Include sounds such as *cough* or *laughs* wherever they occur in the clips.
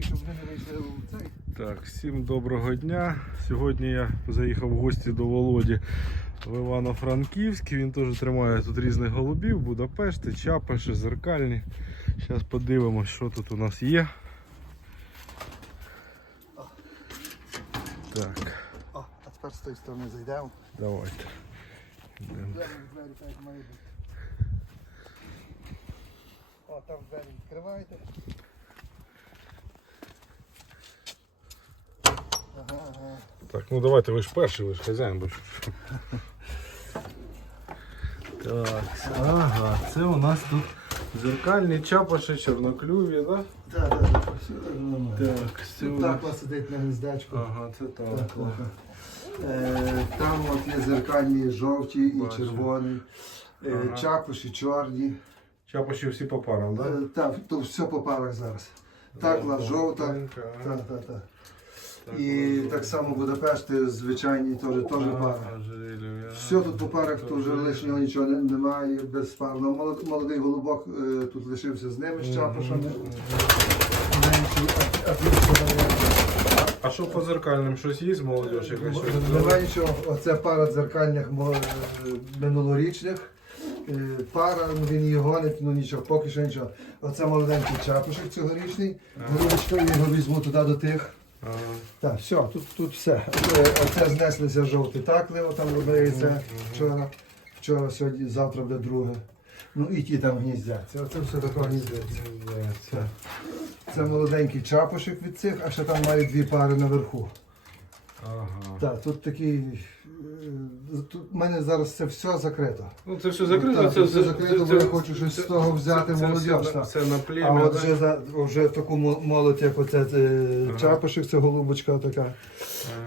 такий, щоб вони не вийшли у цей. Так, всім доброго дня. Сьогодні я заїхав в гості до Володі в Івано-Франківськ. Він теж тримає тут різних голубів, Будапешти, Чапаші, зеркальні. Зараз подивимось, що тут у нас є. Так, О, а тепер з тої сторони зайдемо. давайте. Йдемо. О, там двері відкриваєте. Ага, ага. Так, ну давайте ви ж перший, ви ж хазяїн. Що- Так, ага, це у нас тут зеркальні чапаші, чорноклюві, так? Так, так, так. Все так нормально. Так, це у Тут нас. так вас сидить на гніздечку. Ага, це так. Так, так. Е, Там от є зеркальні жовті і Бачу. червоні, е, Ага. чапуші, чорні. Чапаші всі по парам, так? Е, Так, то все по парах зараз. Такла жовта. Ага. Так, так, так. Так, І так само Будапешти звичайні теж, теж пара. Все тут по парах, тут вже лишнього нічого не- немає, безпарно. Молод- Молодий голубок е, тут лишився з ними з чапушами. Менший, а- що по зеркальним? Щось є з молодіж якась? Немає нічого, оце пара дзеркальних мо- е, минулорічних. Е, Пара, ну, він її гонить, ну нічого, поки що нічого. Оце молоденький чапушек цьогорічний. Голубочка, я його візьму туди до тих. Ага. Так, все, тут, тут все. Е, Оце знеслися жовті такли, там робиться вчора. Вчора, сьогодні, завтра буде друге. Ну і ті там гніздяться. Оце все таке гніздяться. Це. Це молоденький чапушек від цих, а ще там має дві пари наверху. Ага. Так, тут такий. В мене зараз це все закрито. Ну це все закрито, Так, це все закрито, бо я хочу щось з того взяти це, молодіж, Це, так. на- на А от вже, за, вже таку молодь, як оце е, Ага. чапушек, це голубочка така.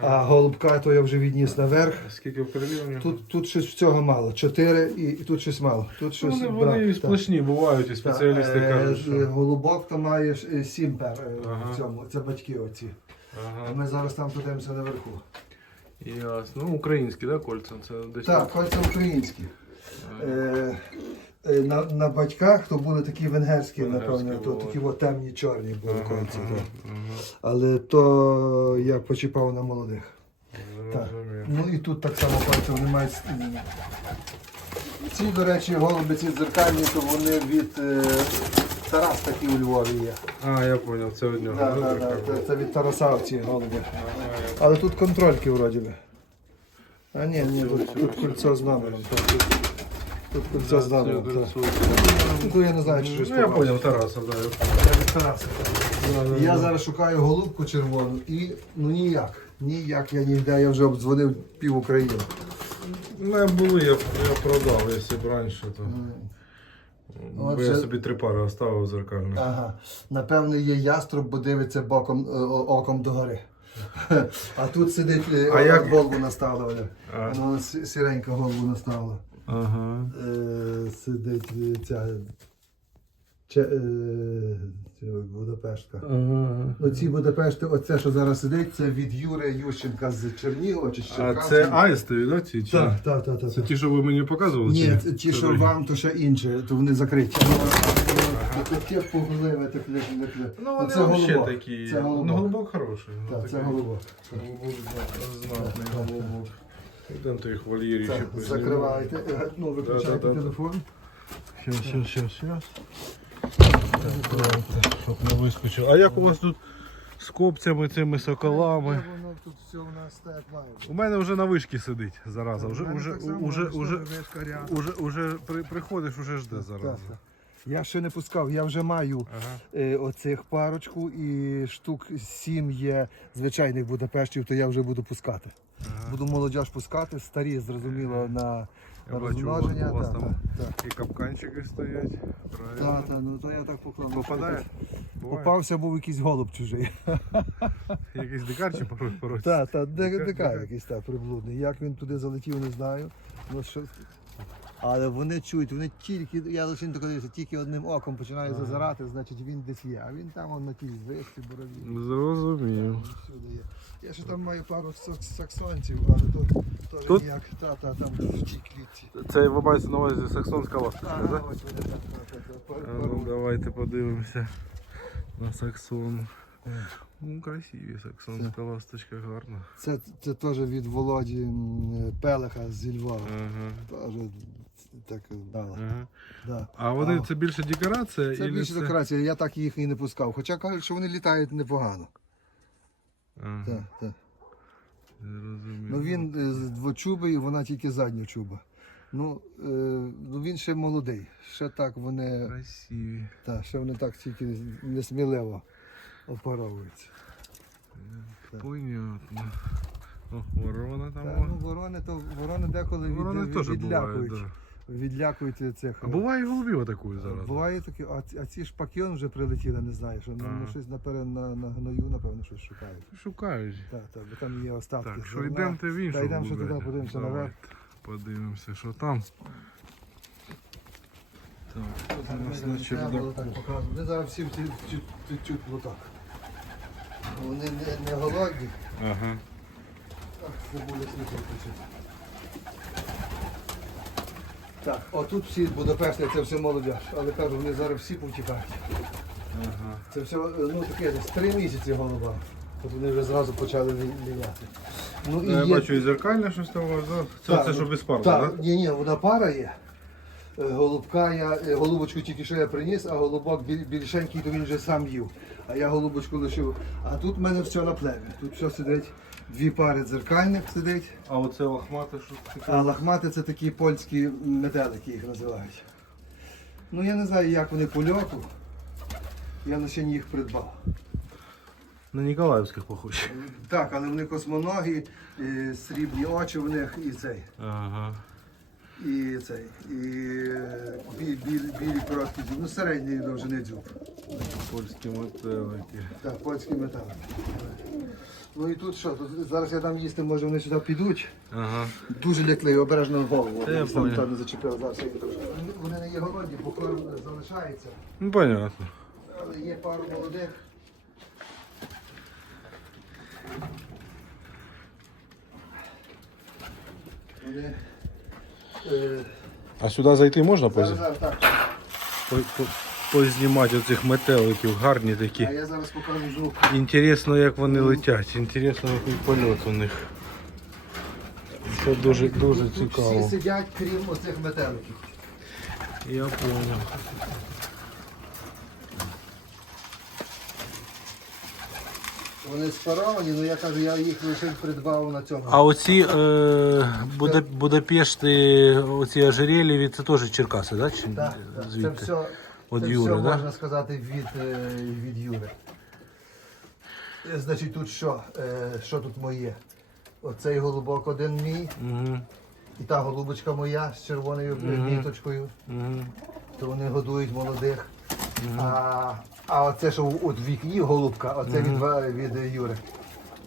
Ага. А голубка то я вже відніс наверх. Скільки в нього? Тут, тут щось цього мало. Чотири і, і тут щось мало. Тут щось вони, брак, вони і так. сплошні бувають, і спеціалісти Так, е, кажуть, що... Голубок то має е, сім пер Ага. в цьому. Це батьки оці. А Ага. ми зараз там подивимося наверху. Ясно. Ну, українські, да, кольця? Це десь... Так, кольця українські. Е, е, на, на батьках то були такі венгерські, Венгерські напевно, то були. такі от темні чорні були Ага, кольця. ага, так. ага. Але то я почіпав на молодих. Так. Ну і тут так само кольця вони мають. м, Ці, до речі, голуби ці дзеркальні, то вони від е, Тарас такі у Львові є. А, я зрозумів, це від нього. Да, ну, да, да, це, це від Тараса ці голуби. Але тут контрольки вроді би. А ні, ні, тут, тут кольцо з номером. так, Тут, тут кольцо з номером. так. Ну, я не знаю, чи щось Ну, я зрозумів, Тараса, да. я від Тараса. понял. Я зараз шукаю голубку червону і ну ніяк. Ніяк я ніде, я вже обдзвонив пів України. У мене були, я, я продав, якщо б раніше, то. Бо Отже- я собі три пари оставив зеркально. Ага. Напевне, є яструб, бо дивиться боком, е, оком догори. *laughs* А тут сидить е, А як- голову наставила. А. Вона сіренька голову наставила. Ага. Е, сидить ця Че, е, Будапештка. ага. Ну, ці Будапешти, оце, що зараз сидить, це від Юри Ющенка з Чернігова чи з А Черкас. це аїстові, да, ці? Чи? Так, так, так, так. Це ті, що ви мені показували? Ні, чи ті, що вам, то ще інше, то вони закриті. Таке пугливе, таке, таке. Ну, вони це взагалі такі. Це голубок. Ну, голубок хороший. ну, Так, це голубок. Голубок знатний голубок. Йдемо то їх в вольєрі ще Так, закривайте, е, ну, виключайте телефон. Щас, щас, щас, щас. Щоб не вискочив. А як у вас тут з копцями, цими соколами? Воно тут все у нас У мене вже на вишки сидить зараза. Уже, уже, уже, уже, уже при, приходиш, уже жде зараза. Я ще не пускав, я вже маю Ага. е, оцих парочку і штук сім є звичайних Будапештів, то я вже буду пускати. Буду молодіж пускати, старі, зрозуміло, на, Я бачу, у вас так, там так, так. і капканчики стоять. Правильно. Так, так, ну то я так поклав. Попадає? Буває? Попався, був якийсь голуб чужий. *laughs* Якийсь дикар чи порой? Так, так, Дика- дика дика. якийсь так приблудний. Як він туди залетів, не знаю. Ну, що... Але вони чують, вони тільки, я лише не дивився, тільки одним оком починаю зазирати, значить він десь є. А він там он на тій звишці борові. Зрозумів. Всюди є. Я ще там маю пару сак- саксонців, але то теж Тут? ніяк. Та, та, там в тій клітці. Це ви маєте на увазі саксонська ласточка, так? ось вони так, так, так, так, А ну, давайте подивимося на саксон. Ну, красиві, саксонська ласточка гарна. Це, це теж від Володі м, Пелеха зі Львова. Ага. Теж так дала. Ага. Да. А вони це більше декорація? Це ілі більше декорація, я так їх і не пускав. Хоча кажуть, що вони літають непогано. Ага. Так, так. Зрозумів. Ну він е, з двочубий, вона тільки задня чуба. Ну, е, ну він ще молодий. Ще так вони, Красиві. та, ще вони так тільки несміливо опаровуються. Понятно. О, ворона там. Та, о. ну, ворони, то ворони деколи від, Ворони від, теж бувають, відлякують. да. Відлякують цих. А буває і голубів атакують зараз. Буває таке, а, ці- а ці шпаки он вже прилетіли, не знаю, що ну, Ага. щось наперед на, на гною, напевно, щось шукають. Шукають. Так, так, бо там є остатки. Так, що зерна. йдемо в іншу Та йдемо ще туди, подивимося Давай. наверх. Подивимося, що там. Так, тут у нас Ми на треба було чердаку. так показувати. Вони зараз всі чуть плутак. Вони не, не голодні. Ага. Ах, забули світло включити. Так, отут всі Будапешти, це все молодь. Але кажу, вони зараз всі повтікають. Ага. Це все, ну таке десь три місяці голова. От вони вже зразу почали лі- Ну, Ну, я бачу і зеркальне щось там да? Це, Так, це що без пару, Так, так? ні, ні, вона пара є. Е, Голубка я, е, голубочку тільки що я приніс, а голубок біль- більшенький, то він вже сам їв. А я голубочку лишив. А тут в мене все на плем'я. Тут все сидить, дві пари дзеркальних сидить. А оце лохмати, що таке? А лахмати це такі польські метелики їх називають. Ну я не знаю, як вони по льоту. Я лише їх придбав. На Ніколаївських похожі. Так, але вони космоногі, е, срібні очі в них і цей. Ага. І цей. І е, бі- білі, білі короткі дзюб. Ну, середньої довжини дзюб. Польські метелики. Так, польський метал. Ну і тут що? Тут зараз я дам їсти, може вони сюди підуть. Ага. Дуже лякливі, обережно голову. Я понял. там не зачепив зараз. я трошки. Вони- Вони не є голодні, бо корм залишається. Ну, понятно. Але є пару молодих. Вони. Е, А сюди зайти можна зараз, зараз так. По- по- Познімати оцих метеликів, гарні такі. А я зараз покажу звук. Інтересно, як вони летять, інтересно, який польот у них. Це дуже дуже цікаво. всі сидять, крім оцих метеликів. Я понял. Вони спаровані, але я кажу, я їх лише придбав на цьому. А оці е, Буда, Будапешти, оці ожерелєві, це теж Черкаси, да? Чи Так, так. Це все, От Юри, все да? можна сказати від, е, від Юри. Е, Значить, тут що? Е, Що тут моє? Оцей голубок один мій, Угу, і та голубочка моя з червоною Мгм. ніточкою. угу. То вони годують молодих. А, а оце, що от вікні голубка, оце від, від е, Юри.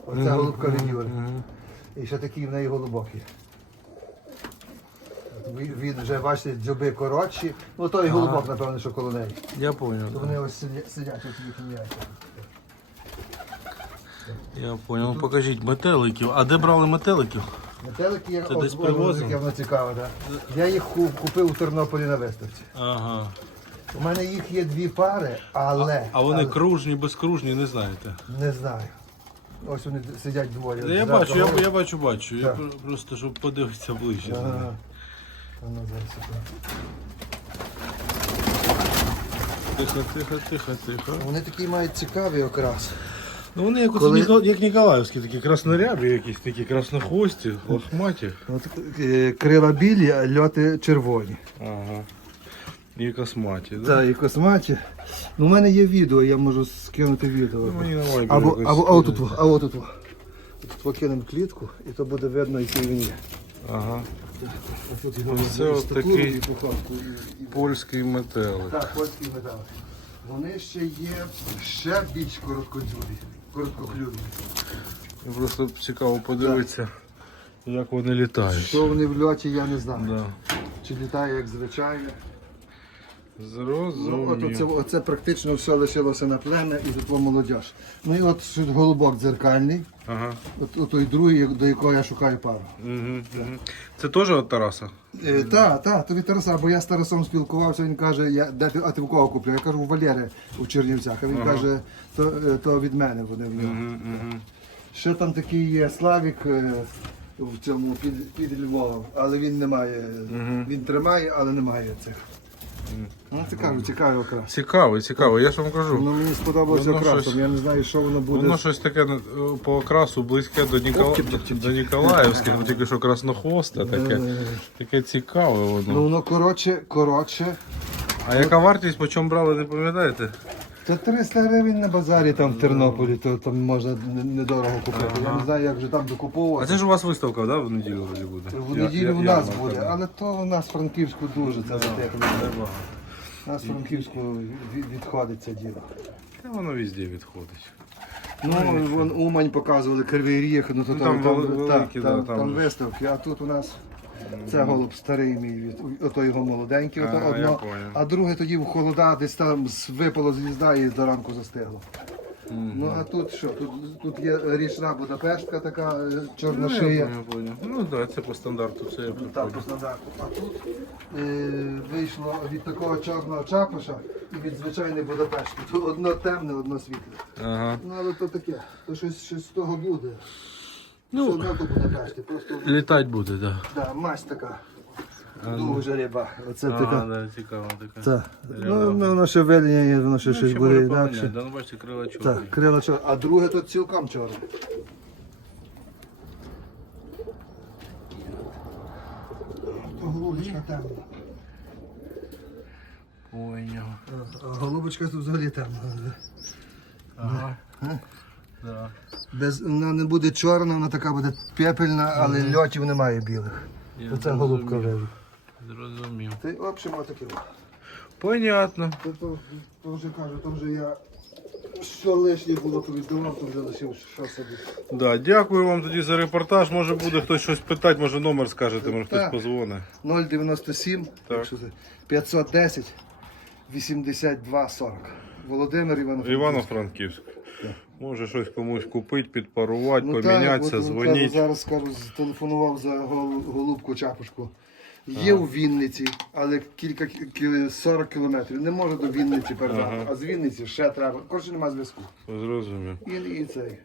Оце голубка від Юри. І ще такий в неї голубок є. От Він, вже, бачите, дзьоби коротші. Ну той голубок, напевно, що коло неї. Я понял. То вони ось сидять, сидять тут їхні яйця. Я понял. Ну покажіть метеликів. А де брали метеликів? Метелики є десь от- привозили? яке воно цікаве, так. Я їх ку- купив у Тернополі на виставці. Ага. У мене їх є дві пари, але, А вони але кружні, безкружні, не знаєте. не знаю. Ось вони сидять двоє. Я Зразу бачу, я, я бачу, бачу. Я Так. про- просто щоб подивитися ближче. Ага. А ну. Тихо, тихо, тихо, тихо. Вони такі мають цікавий окрас. Ну вони як, Коли- Ніко- як Ніколаївські, такі краснорябі, якісь такі краснохвості, лохматі. От, е, крила білі, а льоти червоні. Ага. І косматі, да? Так, і косматі. Ну, у мене є відео, я можу скинути відео. Ну, мені на Viber Або, якось або, а отут, скинуть. а отут. Тут покинемо клітку, і то буде видно, який він є. Ага. Ось тут це от такий Польський метелик. Так, польський метелик. Вони ще є ще більш короткодзюбі, короткоклюві. Просто цікаво подивитися, як вони літають. Що вони в льоті, я не знаю. Да. Чи літає як звичайно. Зрозумів. Ну, от оце, оце практично все лишилося на плем'я і житло молодіж. Ну і от ще голубок дзеркальний, Ага. от, от той другий, до якого я шукаю пару. Угу, угу. Це теж від Тараса? Е, та, та, то від Тараса, бо я з Тарасом спілкувався, він каже, я, де ти, а ти в кого купив? Я кажу, у Валєри у Чернівцях. А він каже, то, е, то від мене вони в нього. Угу, угу. Ще там такий є Славік е, в цьому під, під Львовом, але він не має. Він тримає, але не має цих. Ну, цікаво, цікавий окрас. Цікаво, цікаво, я ж вам кажу. Воно мені сподобалося Воно окрасом. щось- Я не знаю, що воно буде. Воно щось таке е, по окрасу близьке до, Нікола... до Ніколаївських, ну тільки що краснохвосте таке. Таке цікаве Ну воно. воно коротше, коротше. А яка вартість, по чому брали, не пам'ятаєте? Це 300 гривень на базарі там в Тернополі, то там можна недорого купити. Я не знаю, як же там А докуповувати. це ж у вас виставка, да, в неділю вроді буде? В Я- неділю я- у нас ярмарка, буде, да. але то у нас в Франківську дуже це затекло. Небагато. У нас в Франківську від- відходить це діло. Та воно везде відходить. Ну, вон Умань показували Кривий Ріг, ну то Ну, там, там там, вели- та, великі, да, там, там там же. виставки, а тут у нас це голуб старий мій, від- ото його молоденький, ото я одно, понял. а друге тоді в холода десь там з- випало з гнізда і до ранку застигло. Ну а тут що? Тут, тут є річна Будапештка така е, чорна Ну, я шия. понял, понял. Ну да, це по стандарту, це я Так, прикольно. по стандарту. А тут е, вийшло від такого чорного чапаша і від звичайної Будапештки. Тут одно темне, одно світле. Ага. Ну але то таке, то щось, щось з того буде. Ну. Все одно то Будапешти, просто Літати буде, так. Да. да, масть така. Дуже риба. Оце А, така. да, цікаво така. Це. Ну, ну, виління є, воно ще щось буде інакше. да, ну бачите, крила чорні. Так, крила чорне. А друге тут цілком чорне. Голубочка темна. Поняв. А голубочка тут взагалі темна. Ага. Да. Без, вона не буде чорна, вона така буде пепельна, але льотів немає білих. Я Оце голубка зрозумів. Зрозумів. Ти в общем отаке. Понятно. То, то, то вже кажу, то вже я що лишнє було, то віддавав, то вже лишив що собі. Да, дякую вам тоді за репортаж. Може буде хтось щось питати, може номер скажете, може хтось Так. позвонить. 097 Так. що це, 510 82 40. Володимир Іванов. Івано-Франківськ. Може щось комусь купити, підпарувати, Ну, помінятися, от, дзвоніть. Зараз скажу, зателефонував за голубку чапушку. Є у Вінниці, але кілька кі- 40 кілометрів. Не може до Вінниці передати. Ага. А з Вінниці ще треба. Коротше, немає зв'язку. Зрозумів. І, і цей.